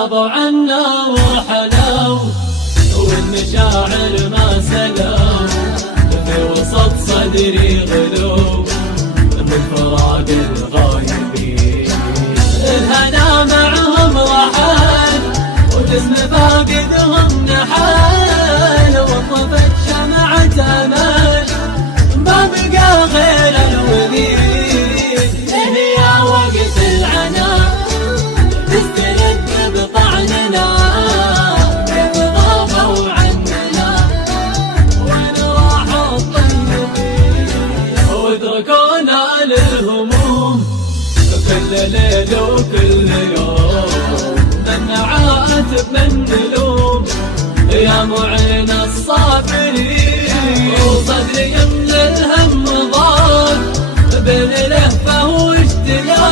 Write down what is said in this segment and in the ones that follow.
غابوا عنا وحلو، والمشاعر ما سلوا، في وسط صدري غلو من فراق الغايبين. الهنا معهم رحل وجسم فاقدهم نحل، وطفت شمعة امل ما بقى غير الوديد. هي وقت العنا تسترد بطعننا، كيف غابوا عننا وين راحوا الطيبين. واتركونا للهموم كل ليل وكل يوم، منعات من نلوم يا معين الصابرين. وصدري من الهم ضاق بين لهفة واشتياق،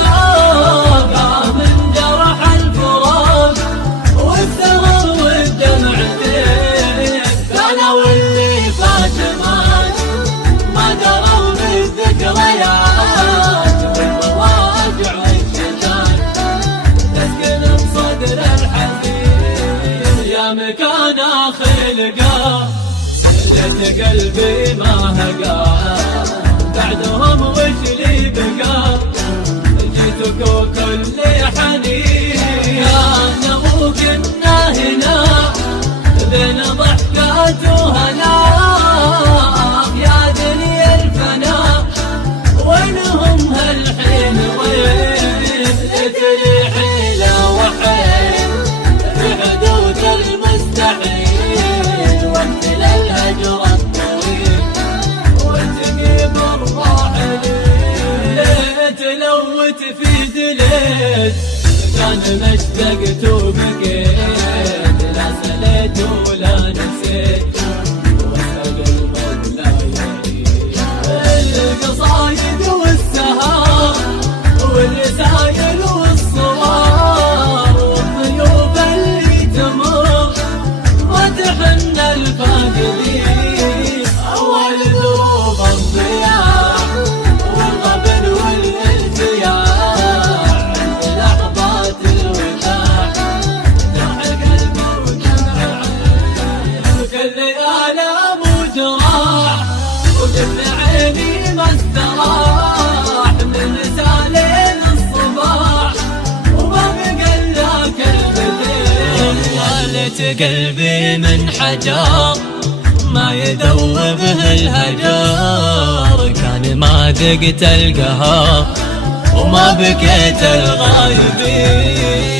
من جرح الفراق والثغر والدمعتين. كانوا اللي فات ما دروا بالذكريات، والمواجع والشتات تسكن بصدر الحزين. يا مكان خلقا ليت قلبي ما هقا، بعدهم وش لي بقى جيتك وكل حنين. انا وكنا هنا بين ضحكات وهناء، يا دنيا الفناء وينهم هالحين وين. تريحي لا وحين في حدود المستحيل، وانت للهجر الطويل وتقيم الراحلين. تلوت في دليت كان مشتقت وبقيت، لا سليت ولا نسيت واسأل المولى يهديك. القصايد والسهار والرسايل والصور والضيوف اللي تمر وتحن الفاقدين. أول ذروب الضياع والغبن والالتياع، عند لحظات الوداع جرح القلب ودمع العين. كل آلام وجراح وجبن عيني ما استراح، من رسالين الصباح وما بقى إلا كلمتين. والت قلبي من حجر ما يذوبه الهجر، كان ما ذقت القهر وما بكيت الغايبين.